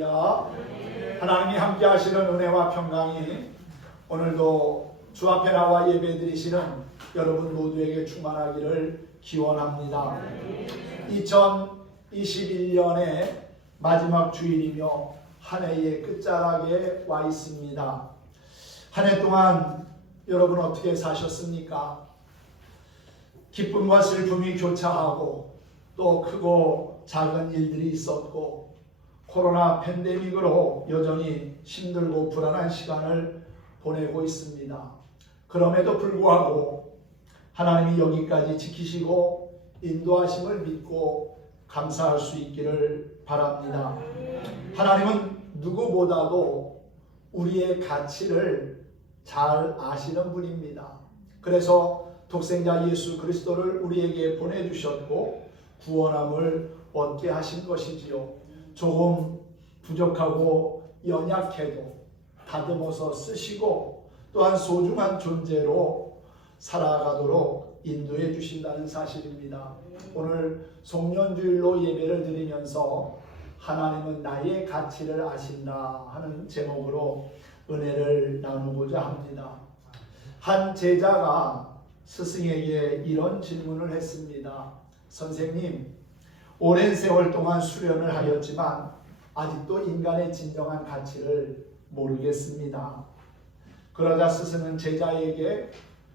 할렐루야. 하나님이 함께 하시는 은혜와 평강이 오늘도 주 앞에 나와 예배 드리시는 여러분 모두에게 충만하기를 기원합니다. 2021년의 마지막 주일이며 한 해의 끝자락에 와 있습니다. 한 해 동안 여러분 어떻게 사셨습니까? 기쁨과 슬픔이 교차하고 또 크고 작은 일들이 있었고 코로나 팬데믹으로 여전히 힘들고 불안한 시간을 보내고 있습니다. 그럼에도 불구하고 하나님이 여기까지 지키시고 인도하심을 믿고 감사할 수 있기를 바랍니다. 하나님은 누구보다도 우리의 가치를 잘 아시는 분입니다. 그래서 독생자 예수 그리스도를 우리에게 보내주셨고 구원함을 얻게 하신 것이지요. 조금 부족하고 연약해도 다듬어서 쓰시고 또한 소중한 존재로 살아가도록 인도해 주신다는 사실입니다. 오늘 송년주일로 예배를 드리면서 하나님은 나의 가치를 아신다 하는 제목으로 은혜를 나누고자 합니다. 한 제자가 스승에게 이런 질문을 했습니다. 선생님, 오랜 세월 동안 수련을 하였지만 아직도 인간의 진정한 가치를 모르겠습니다. 그러자 스승은 제자에게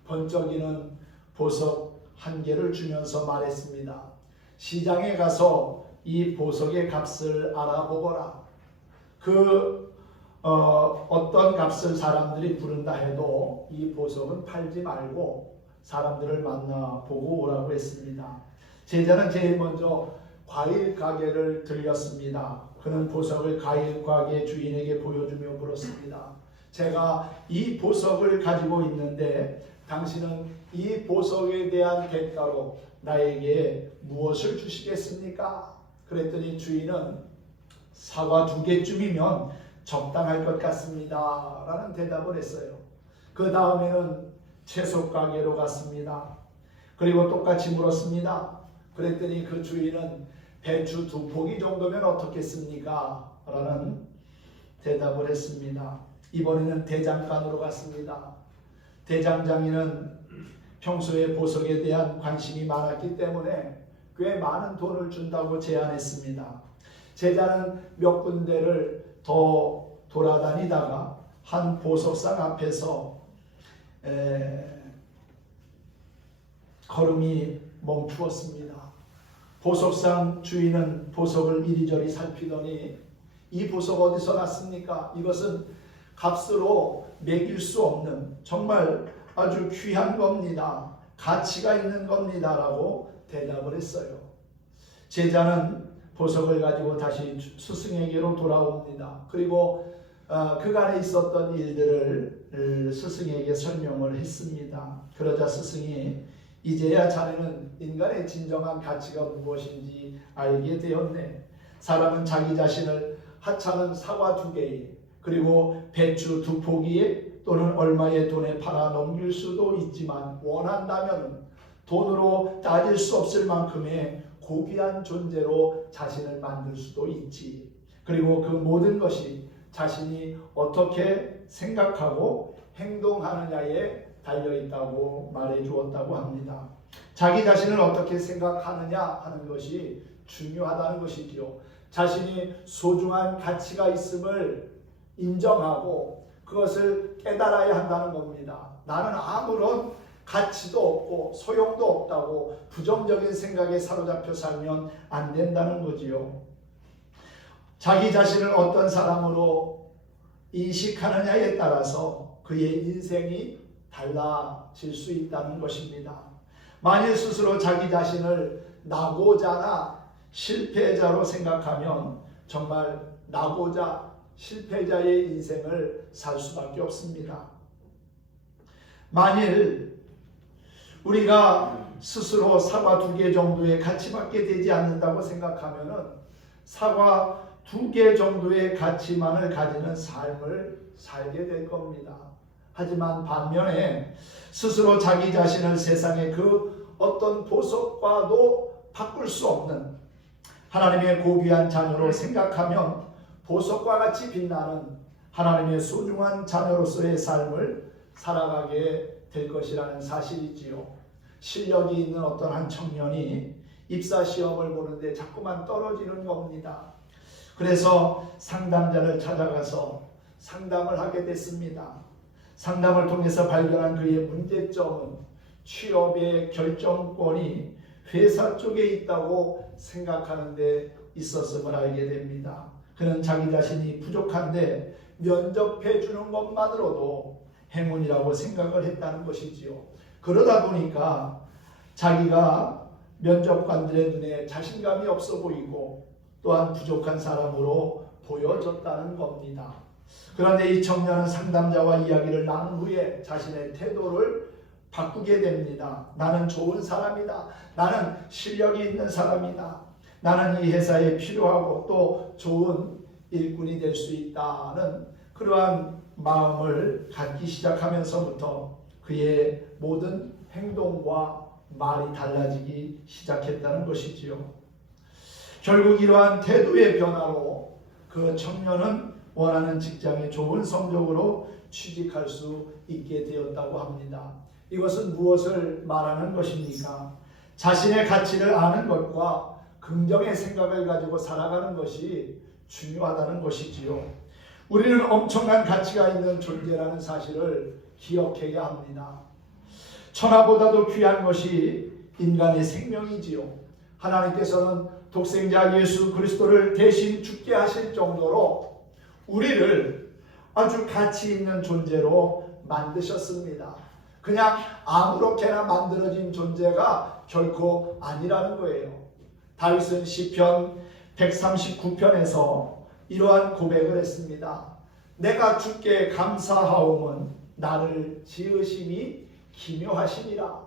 번쩍이는 보석 한 개를 주면서 말했습니다. 시장에 가서 이 보석의 값을 알아보거라. 어떤 값을 사람들이 부른다 해도 이 보석은 팔지 말고 사람들을 만나 보고 오라고 했습니다. 제자는 제일 먼저 과일 가게를 들렸습니다. 그는 보석을 과일 가게 주인에게 보여주며 물었습니다. 제가 이 보석을 가지고 있는데 당신은 이 보석에 대한 대가로 나에게 무엇을 주시겠습니까? 그랬더니 주인은 사과 2개쯤이면 적당할 것 같습니다 라는 대답을 했어요. 그 다음에는 채소 가게로 갔습니다. 그리고 똑같이 물었습니다. 그랬더니 그 주인은 배추 2포기 정도면 어떻겠습니까? 라는 대답을 했습니다. 이번에는 대장간으로 갔습니다. 대장장이는 평소에 보석에 대한 관심이 많았기 때문에 꽤 많은 돈을 준다고 제안했습니다. 제자는 몇 군데를 더 돌아다니다가 한 보석상 앞에서 걸음이 멈추었습니다. 보석상 주인은 보석을 이리저리 살피더니 이 보석 어디서 났습니까? 이것은 값으로 매길 수 없는 정말 아주 귀한 겁니다. 가치가 있는 겁니다 라고 대답을 했어요. 제자는 보석을 가지고 다시 스승에게로 돌아옵니다. 그리고 그간에 있었던 일들을 스승에게 설명을 했습니다. 그러자 스승이 이제야 자네는 인간의 진정한 가치가 무엇인지 알게 되었네. 사람은 자기 자신을 하찮은 사과 2개에 그리고 배추 2포기에 또는 얼마의 돈에 팔아 넘길 수도 있지만 원한다면 돈으로 따질 수 없을 만큼의 고귀한 존재로 자신을 만들 수도 있지. 그리고 그 모든 것이 자신이 어떻게 생각하고 행동하느냐에 달려있다고 말해 주었다고 합니다. 자기 자신을 어떻게 생각하느냐 하는 것이 중요하다는 것이지요. 자신이 소중한 가치가 있음을 인정하고 그것을 깨달아야 한다는 겁니다. 나는 아무런 가치도 없고 소용도 없다고 부정적인 생각에 사로잡혀 살면 안 된다는 거지요. 자기 자신을 어떤 사람으로 인식하느냐에 따라서 그의 인생이 달라질 수 있다는 것입니다. 만일 스스로 자기 자신을 나고자나 실패자로 생각하면 정말 나고자 실패자의 인생을 살 수밖에 없습니다. 만일 우리가 스스로 사과 2개 정도의 가치밖에 되지 않는다고 생각하면 사과 2개 정도의 가치만을 가지는 삶을 살게 될 겁니다. 하지만 반면에 스스로 자기 자신을 세상의 그 어떤 보석과도 바꿀 수 없는 하나님의 고귀한 자녀로 생각하면 보석과 같이 빛나는 하나님의 소중한 자녀로서의 삶을 살아가게 될 것이라는 사실이지요. 실력이 있는 어떤 한 청년이 입사 시험을 보는데 자꾸만 떨어지는 겁니다. 그래서 상담자를 찾아가서 상담을 하게 됐습니다. 상담을 통해서 발견한 그의 문제점은 취업의 결정권이 회사 쪽에 있다고 생각하는 데 있었음을 알게 됩니다. 그는 자기 자신이 부족한데 면접해 주는 것만으로도 행운이라고 생각을 했다는 것이지요. 그러다 보니까 자기가 면접관들의 눈에 자신감이 없어 보이고 또한 부족한 사람으로 보여졌다는 겁니다. 그런데 이 청년은 상담자와 이야기를 나눈 후에 자신의 태도를 바꾸게 됩니다. 나는 좋은 사람이다. 나는 실력이 있는 사람이다. 나는 이 회사에 필요하고 또 좋은 일꾼이 될 수 있다는 그러한 마음을 갖기 시작하면서부터 그의 모든 행동과 말이 달라지기 시작했다는 것이지요. 결국 이러한 태도의 변화로 그 청년은 원하는 직장에 좋은 성적으로 취직할 수 있게 되었다고 합니다. 이것은 무엇을 말하는 것입니까? 자신의 가치를 아는 것과 긍정의 생각을 가지고 살아가는 것이 중요하다는 것이지요. 우리는 엄청난 가치가 있는 존재라는 사실을 기억해야 합니다. 천하보다도 귀한 것이 인간의 생명이지요. 하나님께서는 독생자 예수 그리스도를 대신 죽게 하실 정도로 우리를 아주 가치 있는 존재로 만드셨습니다. 그냥 아무렇게나 만들어진 존재가 결코 아니라는 거예요. 다윗은 시편 139편에서 이러한 고백을 했습니다. 내가 주께 감사하오면 나를 지으심이 기묘하심이라.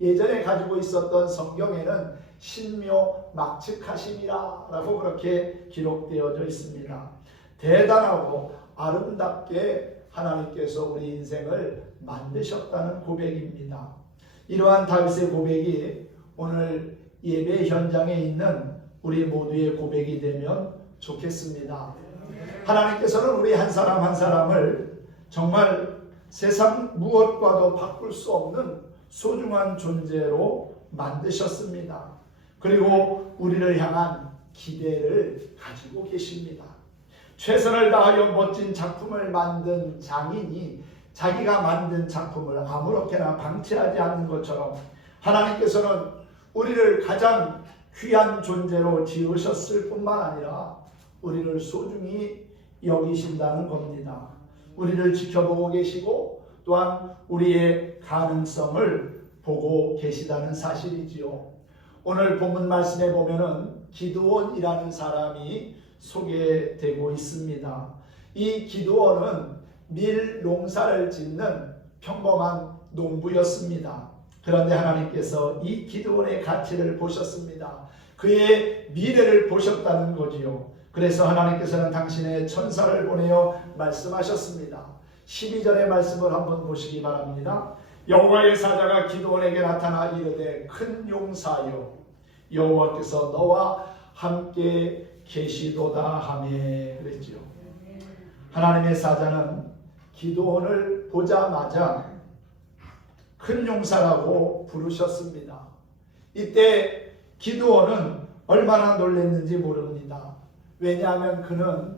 예전에 가지고 있었던 성경에는 신묘 막측하심이라 라고 그렇게 기록되어져 있습니다. 대단하고 아름답게 하나님께서 우리 인생을 만드셨다는 고백입니다. 이러한 다윗의 고백이 오늘 예배 현장에 있는 우리 모두의 고백이 되면 좋겠습니다. 하나님께서는 우리 한 사람 한 사람을 정말 세상 무엇과도 바꿀 수 없는 소중한 존재로 만드셨습니다. 그리고 우리를 향한 기대를 가지고 계십니다. 최선을 다하여 멋진 작품을 만든 장인이 자기가 만든 작품을 아무렇게나 방치하지 않는 것처럼 하나님께서는 우리를 가장 귀한 존재로 지으셨을 뿐만 아니라 우리를 소중히 여기신다는 겁니다. 우리를 지켜보고 계시고 또한 우리의 가능성을 보고 계시다는 사실이지요. 오늘 본문 말씀에 보면은 기드온이라는 사람이 소개되고 있습니다. 이 기드온은 밀 농사를 짓는 평범한 농부였습니다. 그런데 하나님께서 이 기드온의 가치를 보셨습니다. 그의 미래를 보셨다는 거지요. 그래서 하나님께서는 당신의 천사를 보내어 말씀하셨습니다. 12절의 말씀을 한번 보시기 바랍니다. 여호와의 사자가 기드온에게 나타나 이르되 큰 용사여 여호와께서 너와 함께 계시도다 하매 그랬지요. 하나님의 사자는 기드온을 보자마자 큰 용사라고 부르셨습니다. 이때 기드온은 얼마나 놀랐는지 모릅니다. 왜냐하면 그는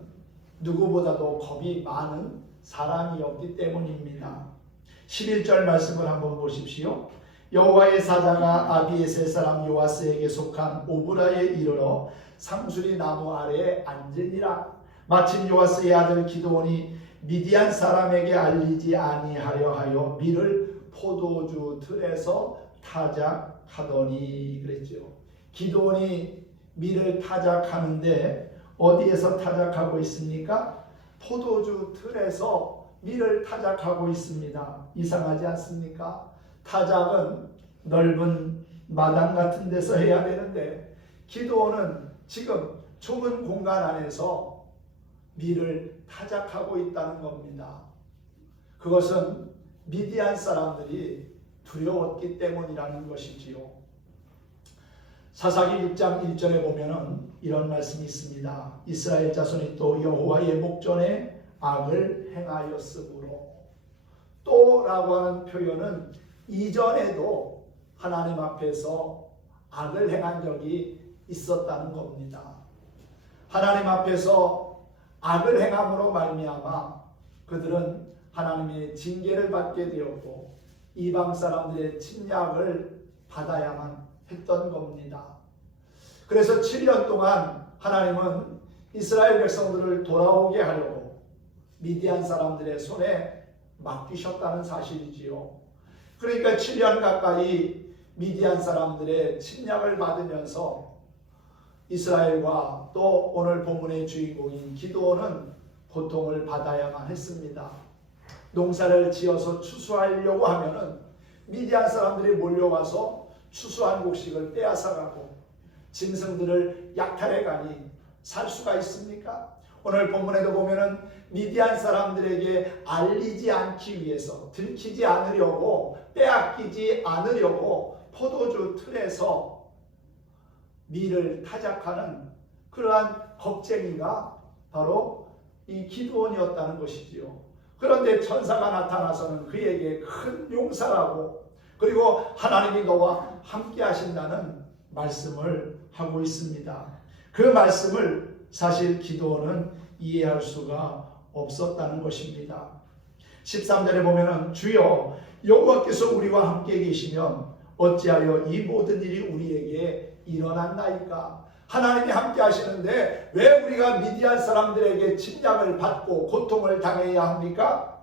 누구보다도 겁이 많은 사람이었기 때문입니다. 11절 말씀을 한번 보십시오. 여호와의 사자가 아비에셀 사람 요아스에게 속한 오브라에 이르러 상수리 나무 아래에 앉으니라. 마침 요아스의 아들 기드온이 미디안 사람에게 알리지 아니하려 하여 밀을 포도주 틀에서 타작하더니 그랬죠. 기드온이 밀을 타작하는데 어디에서 타작하고 있습니까? 포도주 틀에서 밀을 타작하고 있습니다. 이상하지 않습니까? 타작은 넓은 마당 같은 데서 해야 되는데 기드온은 지금 좁은 공간 안에서 밀을 타작하고 있다는 겁니다. 그것은 미디안 사람들이 두려웠기 때문이라는 것이지요. 사사기 6장 1절에 보면은 이런 말씀이 있습니다. 이스라엘 자손이 또 여호와의 목전에 악을 행하였으므로. 또라고 하는 표현은 이전에도 하나님 앞에서 악을 행한 적이 있었다는 겁니다. 하나님 앞에서 악을 행함으로 말미암아 그들은 하나님의 징계를 받게 되었고 이방 사람들의 침략을 받아야만 했던 겁니다. 그래서 7년 동안 하나님은 이스라엘 백성들을 돌아오게 하려고 미디안 사람들의 손에 맡기셨다는 사실이지요. 그러니까 7년 가까이 미디안 사람들의 침략을 받으면서 이스라엘과 또 오늘 본문의 주인공인 기드온은 고통을 받아야만 했습니다. 농사를 지어서 추수하려고 하면은 미디안 사람들이 몰려와서 추수한 곡식을 빼앗아가고 짐승들을 약탈해 가니 살 수가 있습니까? 오늘 본문에도 보면은 미디안 사람들에게 알리지 않기 위해서 들키지 않으려고 빼앗기지 않으려고 포도주 틀에서 밀을 타작하는 그러한 겁쟁이가 바로 이 기드온이었다는 것이지요. 그런데 천사가 나타나서는 그에게 큰 용사라고 그리고 하나님이 너와 함께 하신다는 말씀을 하고 있습니다. 그 말씀을 사실 기드온은 이해할 수가 없었다는 것입니다. 13절에 보면은 주여 여호와께서 우리와 함께 계시면 어찌하여 이 모든 일이 우리에게 일어났나이까? 하나님이 함께 하시는데 왜 우리가 미디안 사람들에게 침략을 받고 고통을 당해야 합니까?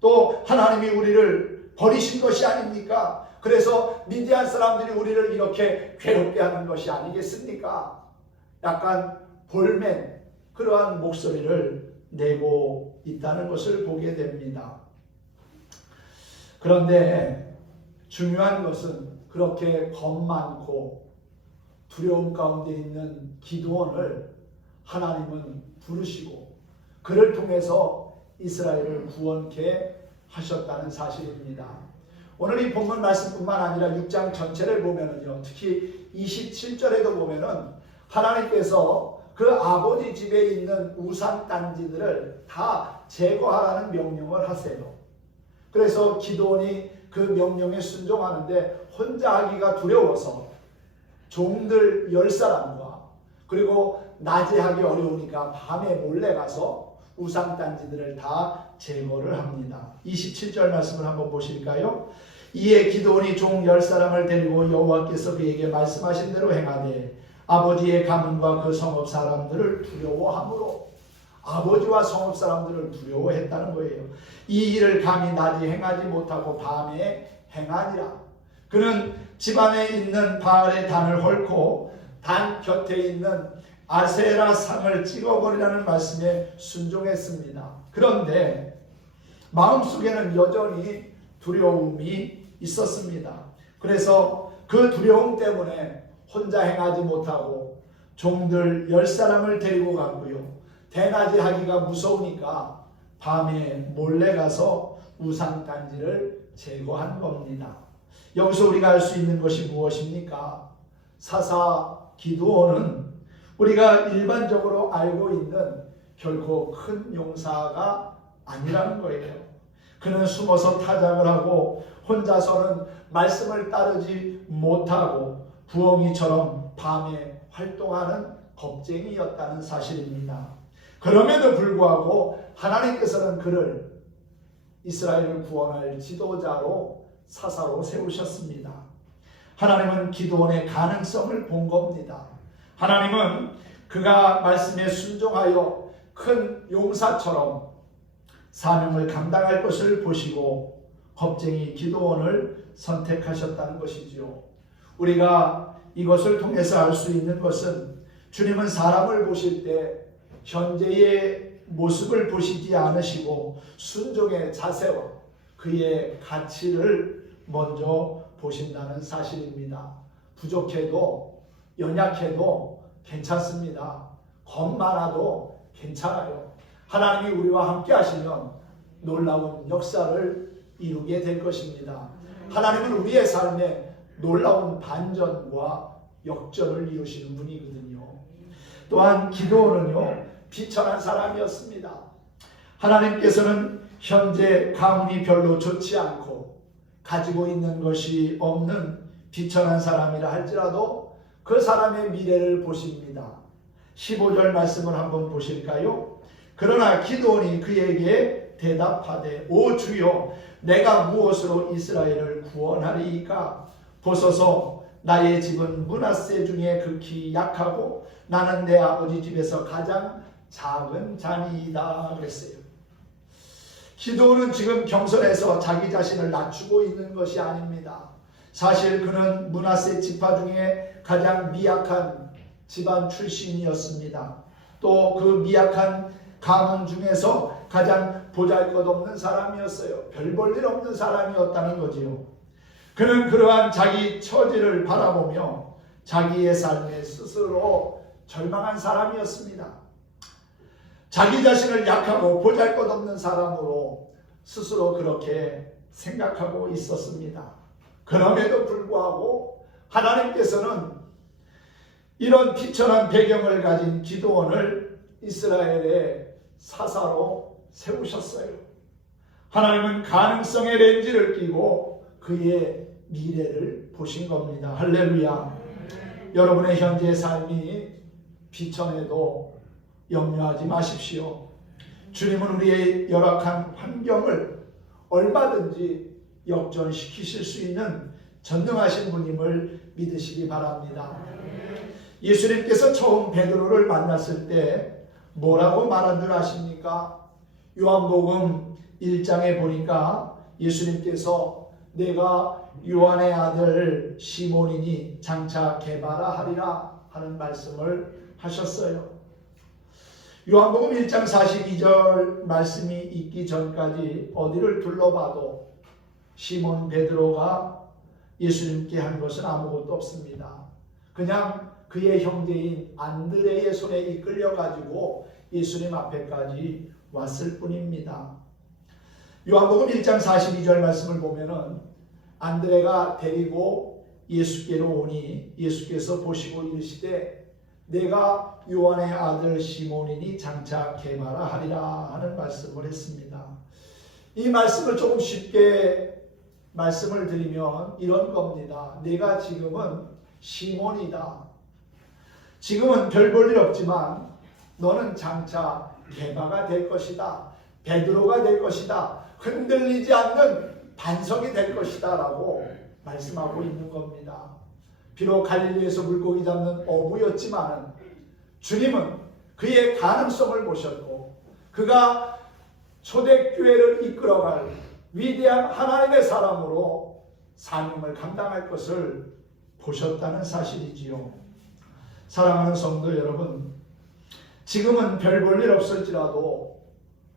또 하나님이 우리를 버리신 것이 아닙니까? 그래서 미디안 사람들이 우리를 이렇게 괴롭게 하는 것이 아니겠습니까? 약간 볼멘 그러한 목소리를 내고 있다는 것을 보게 됩니다. 그런데 중요한 것은 그렇게 겁 많고 두려움 가운데 있는 기드온을 하나님은 부르시고 그를 통해서 이스라엘을 구원케 하셨다는 사실입니다. 오늘 이 본문 말씀뿐만 아니라 6장 전체를 보면은요, 특히 27절에도 보면은 하나님께서 그 아버지 집에 있는 우상 단지들을 다 제거하라는 명령을 하세요. 그래서 기드온이 그 명령에 순종하는데 혼자 하기가 두려워서 종들 10사람과 그리고 낮에 하기 어려우니까 밤에 몰래 가서 우상단지들을 다 제거를 합니다. 27절 말씀을 한번 보실까요? 이에 기드온이 종 10사람을 데리고 여호와께서 그에게 말씀하신 대로 행하되 아버지의 가문과 그 성읍 사람들을 두려워함으로 아버지와 성읍 사람들을 두려워했다는 거예요. 이 일을 감히 낮에 행하지 못하고 밤에 행하니라. 그는 집안에 있는 바알의 단을 헐고 단 곁에 있는 아세라 상을 찍어버리라는 말씀에 순종했습니다. 그런데 마음속에는 여전히 두려움이 있었습니다. 그래서 그 두려움 때문에 혼자 행하지 못하고 종들 10사람을 데리고 갔고요. 대낮에 하기가 무서우니까 밤에 몰래 가서 우상단지를 제거한 겁니다. 여기서 우리가 알 수 있는 것이 무엇입니까? 사사 기드온은 우리가 일반적으로 알고 있는 결코 큰 용사가 아니라는 거예요. 그는 숨어서 타작을 하고 혼자서는 말씀을 따르지 못하고 부엉이처럼 밤에 활동하는 겁쟁이였다는 사실입니다. 그럼에도 불구하고 하나님께서는 그를 이스라엘을 구원할 지도자로 사사로 세우셨습니다. 하나님은 기드온의 가능성을 본 겁니다. 하나님은 그가 말씀에 순종하여 큰 용사처럼 사명을 감당할 것을 보시고 겁쟁이 기드온을 선택하셨다는 것이지요. 우리가 이것을 통해서 알 수 있는 것은 주님은 사람을 보실 때 현재의 모습을 보시지 않으시고 순종의 자세와 그의 가치를 먼저 보신다는 사실입니다. 부족해도 연약해도 괜찮습니다. 겁 많아도 괜찮아요. 하나님이 우리와 함께 하시면 놀라운 역사를 이루게 될 것입니다. 하나님은 우리의 삶에 놀라운 반전과 역전을 이루시는 분이거든요. 또한 기드온은요, 비천한 사람이었습니다. 하나님께서는 현재 가문이 별로 좋지 않고 가지고 있는 것이 없는 비천한 사람이라 할지라도 그 사람의 미래를 보십니다. 15절 말씀을 한번 보실까요? 그러나 기드온이 그에게 대답하되 오 주여 내가 무엇으로 이스라엘을 구원하리이까? 보소서 나의 집은 므낫세 중에 극히 약하고 나는 내 아버지 집에서 가장 작은 자니이다 그랬어요. 기드온은 지금 경선에서 자기 자신을 낮추고 있는 것이 아닙니다. 사실 그는 므낫세 지파 중에 가장 미약한 집안 출신이었습니다. 또 그 미약한 가문 중에서 가장 보잘것없는 사람이었어요. 별 볼 일 없는 사람이었다는 거지요. 그는 그러한 자기 처지를 바라보며 자기의 삶에 스스로 절망한 사람이었습니다. 자기 자신을 약하고 보잘것없는 사람으로 스스로 그렇게 생각하고 있었습니다. 그럼에도 불구하고 하나님께서는 이런 비천한 배경을 가진 기드온을 이스라엘의 사사로 세우셨어요. 하나님은 가능성의 렌즈를 끼고 그의 미래를 보신 겁니다. 할렐루야. 여러분의 현재의 삶이 비천해도 염려하지 마십시오. 주님은 우리의 열악한 환경을 얼마든지 역전시키실 수 있는 전능하신 분임을 믿으시기 바랍니다. 예수님께서 처음 베드로를 만났을 때 뭐라고 말한 줄 아십니까? 요한복음 1장에 보니까 예수님께서 내가 요한의 아들 시몬이니 장차 게바라 하리라 하는 말씀을 하셨어요. 요한복음 1장 42절 말씀이 있기 전까지 어디를 둘러봐도 시몬 베드로가 예수님께 한 것은 아무것도 없습니다. 그냥 그의 형제인 안드레의 손에 이끌려가지고 예수님 앞에까지 왔을 뿐입니다. 요한복음 1장 42절 말씀을 보면은 안드레가 데리고 예수께로 오니 예수께서 보시고 이르시되 내가 요한의 아들 시몬이니 장차 게바라 하리라 하는 말씀을 했습니다. 이 말씀을 조금 쉽게 말씀을 드리면 이런 겁니다. 내가 지금은 시몬이다. 지금은 별 볼 일 없지만 너는 장차 게바가 될 것이다. 베드로가 될 것이다. 흔들리지 않는 반석이 될 것이다 라고 말씀하고 있는 겁니다. 비록 갈릴리에서 물고기 잡는 어부였지만 주님은 그의 가능성을 보셨고 그가 초대교회를 이끌어갈 위대한 하나님의 사람으로 사명을 감당할 것을 보셨다는 사실이지요. 사랑하는 성도 여러분, 지금은 별 볼 일 없을지라도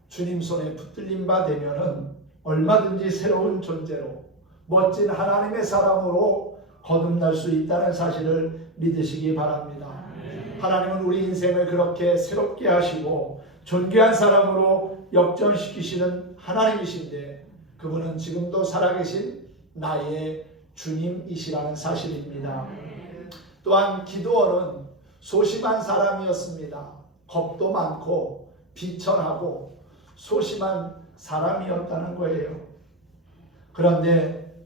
주님 손에 붙들린 바 되면은 얼마든지 새로운 존재로 멋진 하나님의 사람으로 거듭날 수 있다는 사실을 믿으시기 바랍니다. 하나님은 우리 인생을 그렇게 새롭게 하시고 존귀한 사람으로 역전시키시는 하나님이신데 그분은 지금도 살아계신 나의 주님이시라는 사실입니다. 또한 기드온은 소심한 사람이었습니다. 겁도 많고 비천하고 소심한 사람이었다는 거예요. 그런데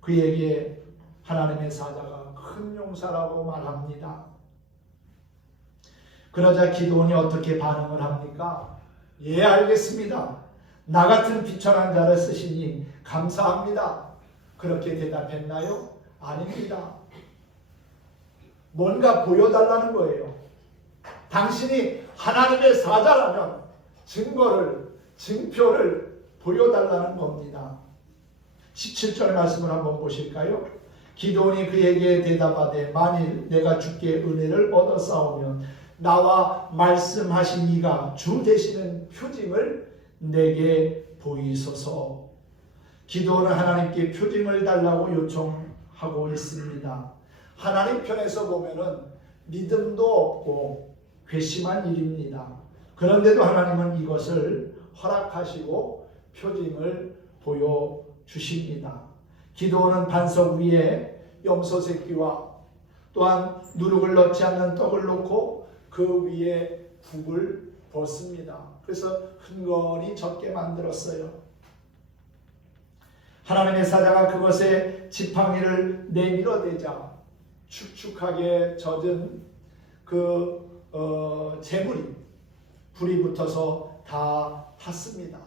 그에게 하나님의 사자가 큰 용사라고 말합니다. 그러자 기드온이 어떻게 반응을 합니까? 예, 알겠습니다. 나 같은 비천한 자를 쓰시니 감사합니다. 그렇게 대답했나요? 아닙니다. 뭔가 보여달라는 거예요. 당신이 하나님의 사자라면 증표를 보여달라는 겁니다. 17절 말씀을 한번 보실까요? 기드온이 그에게 대답하되 만일 내가 주께 은혜를 얻어 싸우면 나와 말씀하신 이가 주 되시는 표징을 내게 보이소서. 기드온은 하나님께 표징을 달라고 요청하고 있습니다. 하나님 편에서 보면은 믿음도 없고 괘씸한 일입니다. 그런데도 하나님은 이것을 허락하시고 표징을 보여주십니다. 기드온은 반석 위에 염소 새끼와 또한 누룩을 넣지 않는 떡을 놓고 그 위에 국을 붓습니다. 그래서 흥건히 적게 만들었어요. 하나님의 사자가 그것에 지팡이를 내밀어대자 축축하게 젖은 재물이 불이 붙어서 다 탔습니다.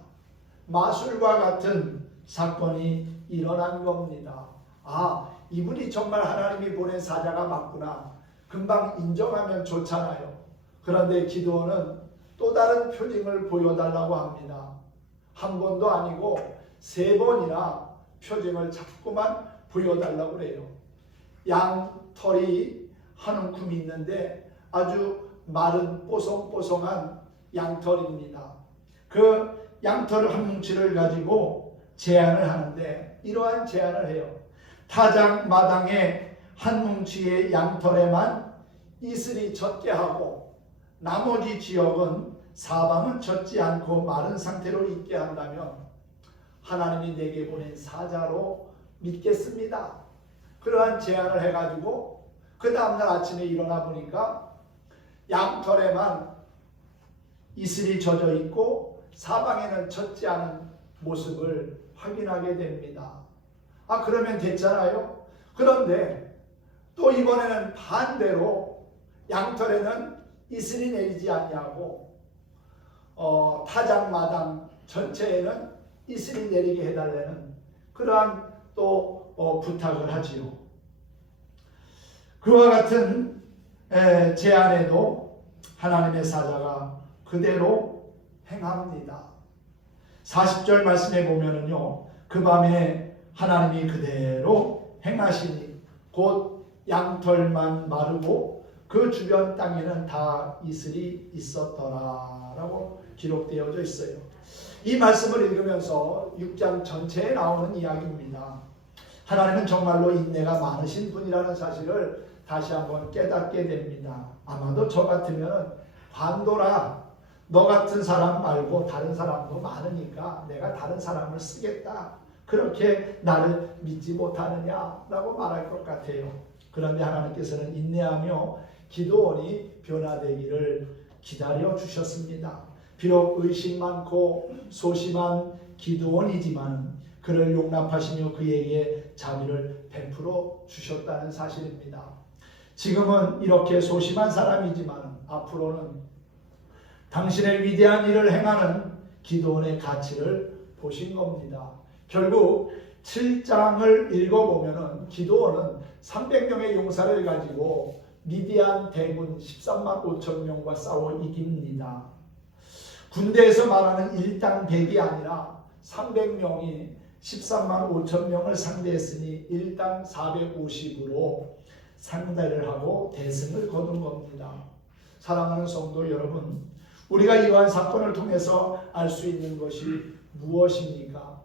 마술과 같은 사건이 일어난 겁니다. 아, 이분이 정말 하나님이 보낸 사자가 맞구나. 금방 인정하면 좋잖아요. 그런데 기드온은 또 다른 표징을 보여달라고 합니다. 한 번도 아니고 3번이나 표징을 자꾸만 보여달라고 그래요. 양털이 한 움큼 있는데 아주 마른 뽀송뽀송한 양털입니다. 그 양털 한 뭉치를 가지고 제안을 하는데 이러한 제안을 해요. 타작 마당에 한 뭉치의 양털에만 이슬이 젖게 하고 나머지 지역은 사방은 젖지 않고 마른 상태로 있게 한다면 하나님이 내게 보낸 사자로 믿겠습니다. 그러한 제안을 해가지고 그 다음날 아침에 일어나 보니까 양털에만 이슬이 젖어 있고 사방에는 젖지 않은 모습을 확인하게 됩니다. 아, 그러면 됐잖아요. 그런데 또 이번에는 반대로 양털에는 이슬이 내리지 않냐고 타작마당 전체에는 이슬이 내리게 해달라는 그러한 또 부탁을 하지요. 그와 같은 제안에도 하나님의 사자가 그대로 행합니다. 40절 말씀에 보면은요, 그 밤에 하나님이 그대로 행하시니 곧 양털만 마르고 그 주변 땅에는 다 이슬이 있었더라 라고 기록되어져 있어요. 이 말씀을 읽으면서 6장 전체에 나오는 이야기입니다. 하나님은 정말로 인내가 많으신 분이라는 사실을 다시 한번 깨닫게 됩니다. 아마도 저 같으면 관둬라. 너 같은 사람 말고 다른 사람도 많으니까 내가 다른 사람을 쓰겠다. 그렇게 나를 믿지 못하느냐라고 말할 것 같아요. 그런데 하나님께서는 인내하며 기드온이 변화되기를 기다려 주셨습니다. 비록 의심 많고 소심한 기드온이지만 그를 용납하시며 그에게 자비를 베풀어 주셨다는 사실입니다. 지금은 이렇게 소심한 사람이지만 앞으로는 당신의 위대한 일을 행하는 기드온의 가치를 보신 겁니다. 결국 7장을 읽어보면 기드온은 300명의 용사를 가지고 미디안 대군 13만 5천 명과 싸워 이깁니다. 군대에서 말하는 일당 100이 아니라 300명이 13만 5천 명을 상대했으니 일당 450으로 상대를 하고 대승을 거둔 겁니다. 사랑하는 성도 여러분, 우리가 이러한 사건을 통해서 알 수 있는 것이 무엇입니까?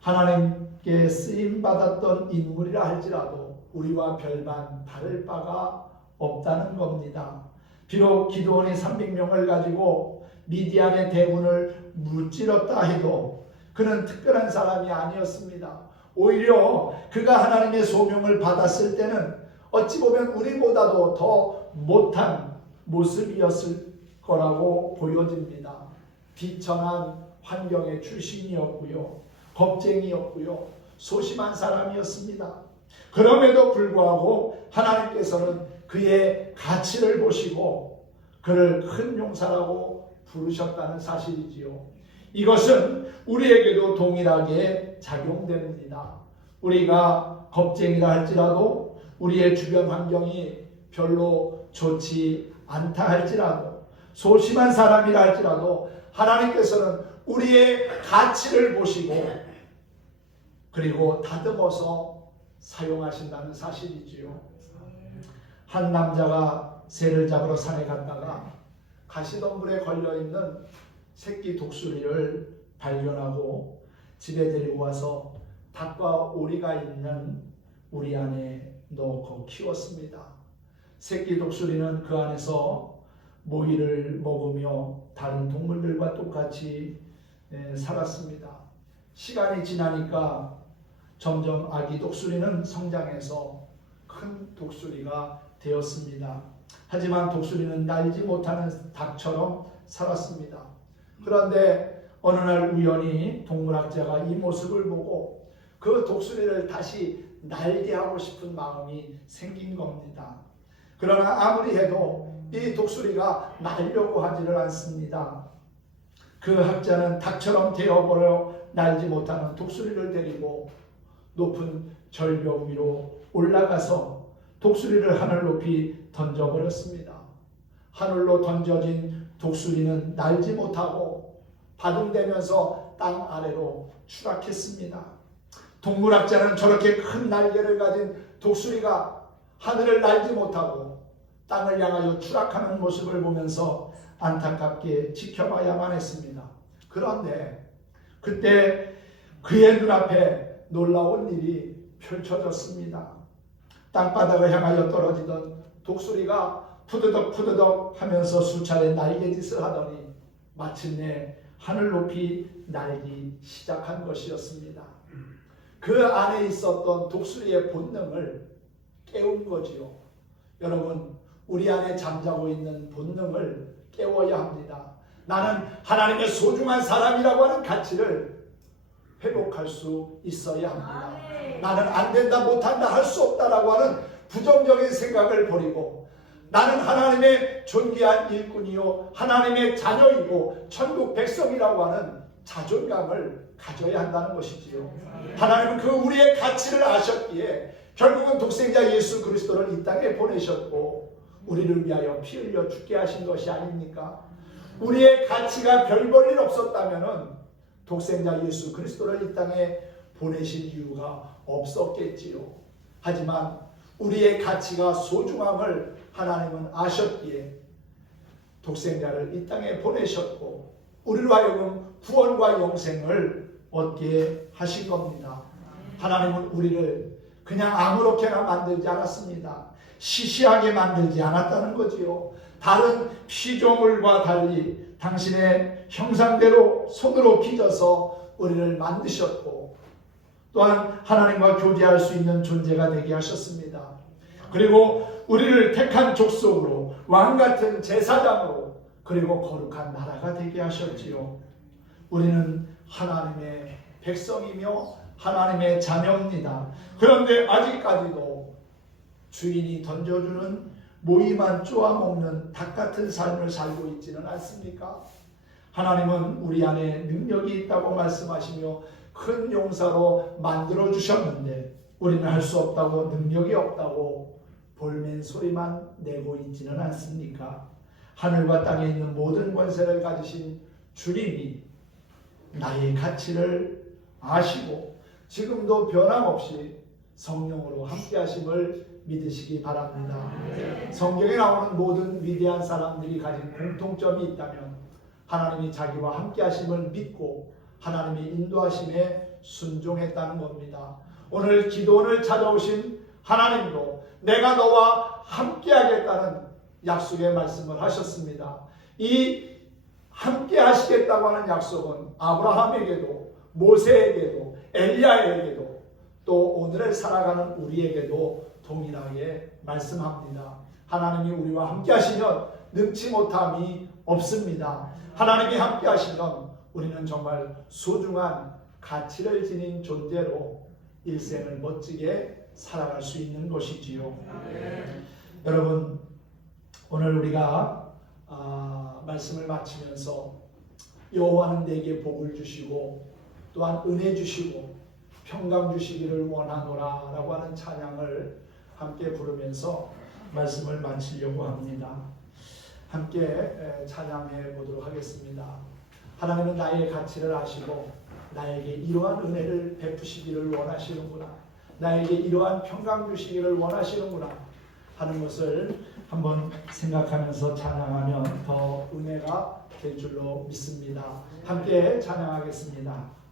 하나님께 쓰임받았던 인물이라 할지라도 우리와 별반 다를 바가 없다는 겁니다. 비록 기드온이 300명을 가지고 미디안의 대군을 무찌렀다 해도 그는 특별한 사람이 아니었습니다. 오히려 그가 하나님의 소명을 받았을 때는 어찌 보면 우리보다도 더 못한 모습이었을 거라고 보여집니다. 비천한 환경의 출신이었고요. 겁쟁이였고요. 소심한 사람이었습니다. 그럼에도 불구하고 하나님께서는 그의 가치를 보시고 그를 큰 용사라고 부르셨다는 사실이지요. 이것은 우리에게도 동일하게 작용됩니다. 우리가 겁쟁이라 할지라도 우리의 주변 환경이 별로 좋지 않다 할지라도 소심한 사람이라 할지라도 하나님께서는 우리의 가치를 보시고 그리고 다듬어서 사용하신다는 사실이지요. 한 남자가 새를 잡으러 산에 갔다가 가시덤불에 걸려있는 새끼 독수리를 발견하고 집에 데리고 와서 닭과 오리가 있는 우리 안에 넣고 키웠습니다. 새끼 독수리는 그 안에서 모이를 먹으며 다른 동물들과 똑같이 살았습니다. 시간이 지나니까 점점 아기 독수리는 성장해서 큰 독수리가 되었습니다. 하지만 독수리는 날지 못하는 닭처럼 살았습니다. 그런데 어느 날 우연히 동물학자가 이 모습을 보고 그 독수리를 다시 날게 하고 싶은 마음이 생긴 겁니다. 그러나 아무리 해도 이 독수리가 날려고 하지를 않습니다. 그 학자는 닭처럼 되어버려 날지 못하는 독수리를 데리고 높은 절벽 위로 올라가서 독수리를 하늘 높이 던져버렸습니다. 하늘로 던져진 독수리는 날지 못하고 바둥대면서 땅 아래로 추락했습니다. 동물학자는 저렇게 큰 날개를 가진 독수리가 하늘을 날지 못하고 땅을 향하여 추락하는 모습을 보면서 안타깝게 지켜봐야만 했습니다. 그런데 그때 그의 눈앞에 놀라운 일이 펼쳐졌습니다. 땅바닥을 향하여 떨어지던 독수리가 푸드덕 푸드덕 하면서 수차례 날개짓을 하더니 마침내 하늘 높이 날기 시작한 것이었습니다. 그 안에 있었던 독수리의 본능을 깨운 거지요. 여러분, 우리 안에 잠자고 있는 본능을 깨워야 합니다. 나는 하나님의 소중한 사람이라고 하는 가치를 회복할 수 있어야 합니다. 나는 안 된다, 못한다, 할 수 없다라고 하는 부정적인 생각을 버리고 나는 하나님의 존귀한 일꾼이요 하나님의 자녀이고 천국 백성이라고 하는 자존감을 가져야 한다는 것이지요. 하나님은 그 우리의 가치를 아셨기에 결국은 독생자 예수 그리스도를 이 땅에 보내셨고 우리를 위하여 피 흘려 죽게 하신 것이 아닙니까? 우리의 가치가 별 볼 일 없었다면 독생자 예수 그리스도를 이 땅에 보내신 이유가 없었겠지요. 하지만 우리의 가치가 소중함을 하나님은 아셨기에 독생자를 이 땅에 보내셨고 우리로 하여금 구원과 영생을 얻게 하신 겁니다. 하나님은 우리를 그냥 아무렇게나 만들지 않았습니다. 시시하게 만들지 않았다는 거지요. 다른 피조물과 달리 당신의 형상대로 손으로 빚어서 우리를 만드셨고 또한 하나님과 교제할 수 있는 존재가 되게 하셨습니다. 그리고 우리를 택한 족속으로 왕같은 제사장으로 그리고 거룩한 나라가 되게 하셨지요. 우리는 하나님의 백성이며 하나님의 자녀입니다. 그런데 아직까지도 주인이 던져주는 모이만 쪼아먹는 닭같은 삶을 살고 있지는 않습니까? 하나님은 우리 안에 능력이 있다고 말씀하시며 큰 용사로 만들어주셨는데 우리는 할 수 없다고 능력이 없다고 볼멘 소리만 내고 있지는 않습니까? 하늘과 땅에 있는 모든 권세를 가지신 주님이 나의 가치를 아시고 지금도 변함없이 성령으로 함께 하심을 믿으시기 바랍니다. 성경에 나오는 모든 위대한 사람들이 가진 공통점이 있다면 하나님이 자기와 함께 하심을 믿고 하나님의 인도하심에 순종했다는 겁니다. 오늘 기도원을 찾아오신 하나님도 내가 너와 함께 하겠다는 약속의 말씀을 하셨습니다. 이 함께 하시겠다고 하는 약속은 아브라함에게도 모세에게도 엘리야에게도 또 오늘을 살아가는 우리에게도 동일하게 말씀합니다. 하나님이 우리와 함께 하시면 능치 못함이 없습니다. 하나님이 함께 하시면 우리는 정말 소중한 가치를 지닌 존재로 일생을 멋지게 살아갈 수 있는 것이지요. 여러분, 오늘 우리가 말씀을 마치면서 여호와는 내게 복을 주시고 또한 은혜 주시고 평강 주시기를 원하노라 라고 하는 찬양을 함께 부르면서 말씀을 마치려고 합니다. 함께 찬양해 보도록 하겠습니다. 하나님은 나의 가치를 아시고 나에게 이러한 은혜를 베푸시기를 원하시는구나, 나에게 이러한 평강 주시기를 원하시는구나 하는 것을 한번 생각하면서 찬양하면 더 은혜가 될 줄로 믿습니다. 함께 찬양하겠습니다.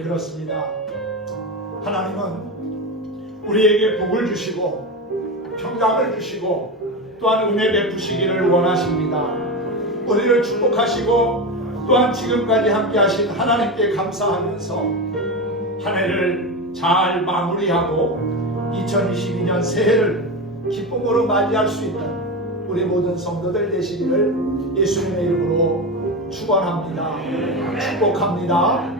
예, 그렇습니다. 하나님은 우리에게 복을 주시고 평강을 주시고 또한 은혜 베푸시기를 원하십니다. 우리를 축복하시고 또한 지금까지 함께 하신 하나님께 감사하면서 한 해를 잘 마무리하고 2022년 새해를 기쁨으로 맞이할 수 있는 우리 모든 성도들 되시기를 예수님의 이름으로 축원합니다. 축복합니다.